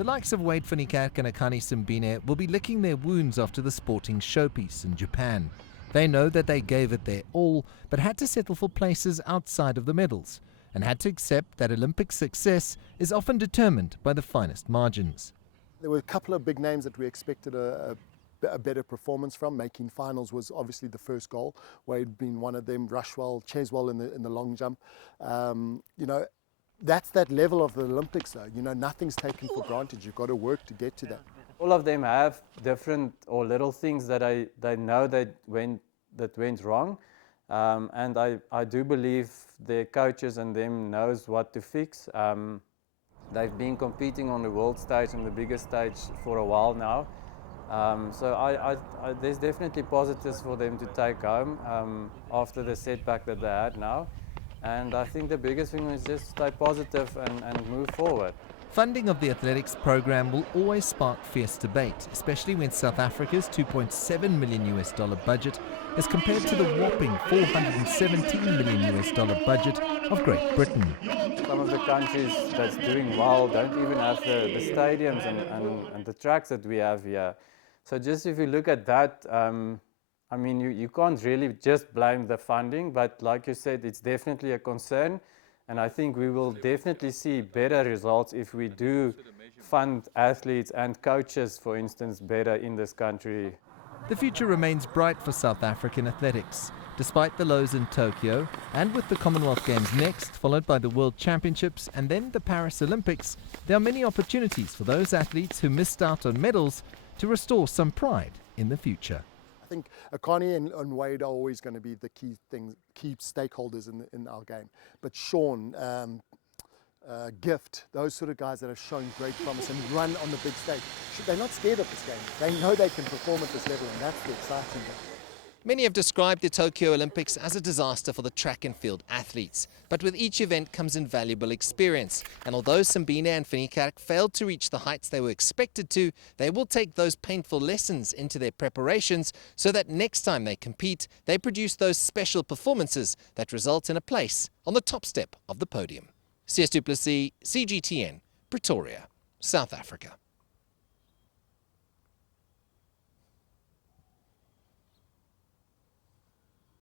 The likes of Wade van Niekerk and Akani Simbine will be licking their wounds after the sporting showpiece in Japan. They know that they gave it their all, but had to settle for places outside of the medals, and had to accept that Olympic success is often determined by the finest margins. There were a couple of big names that we expected a better performance from. Making finals was obviously the first goal. Wade being one of them, Rushwell, Cheswell in the long jump. That's that level of the Olympics though. Nothing's taken for granted. You've got to work to get to that. All of them have different or little things that they know that went wrong. And I do believe their coaches and them knows what to fix. They've been competing on the world stage and the biggest stage for a while now. So there's definitely positives for them to take home after the setback that they had now. And I think the biggest thing is just stay positive and move forward. Funding of the athletics program will always spark fierce debate, especially when South Africa's $2.7 million budget is compared to the whopping $417 million budget of Great Britain. Some of the countries that's doing well don't even have the stadiums and the tracks that we have here. So just if you look at that, I mean, you can't really just blame the funding, but like you said, it's definitely a concern. And I think we will definitely see better results if we do fund athletes and coaches, for instance, better in this country. The future remains bright for South African athletics. Despite the lows in Tokyo, and with the Commonwealth Games next, followed by the World Championships and then the Paris Olympics, there are many opportunities for those athletes who missed out on medals to restore some pride in the future. I think Akani and Wade are always going to be the key stakeholders in our game. But Sean, Gift, those sort of guys that have shown great promise and run on the big stage, they're not scared of this game. They know they can perform at this level, and that's the exciting thing. Many have described the Tokyo Olympics as a disaster for the track and field athletes. But with each event comes invaluable experience. And although Simbine and van Niekerk failed to reach the heights they were expected to, they will take those painful lessons into their preparations so that next time they compete, they produce those special performances that result in a place on the top step of the podium. CS Du Plessis, CGTN, Pretoria, South Africa.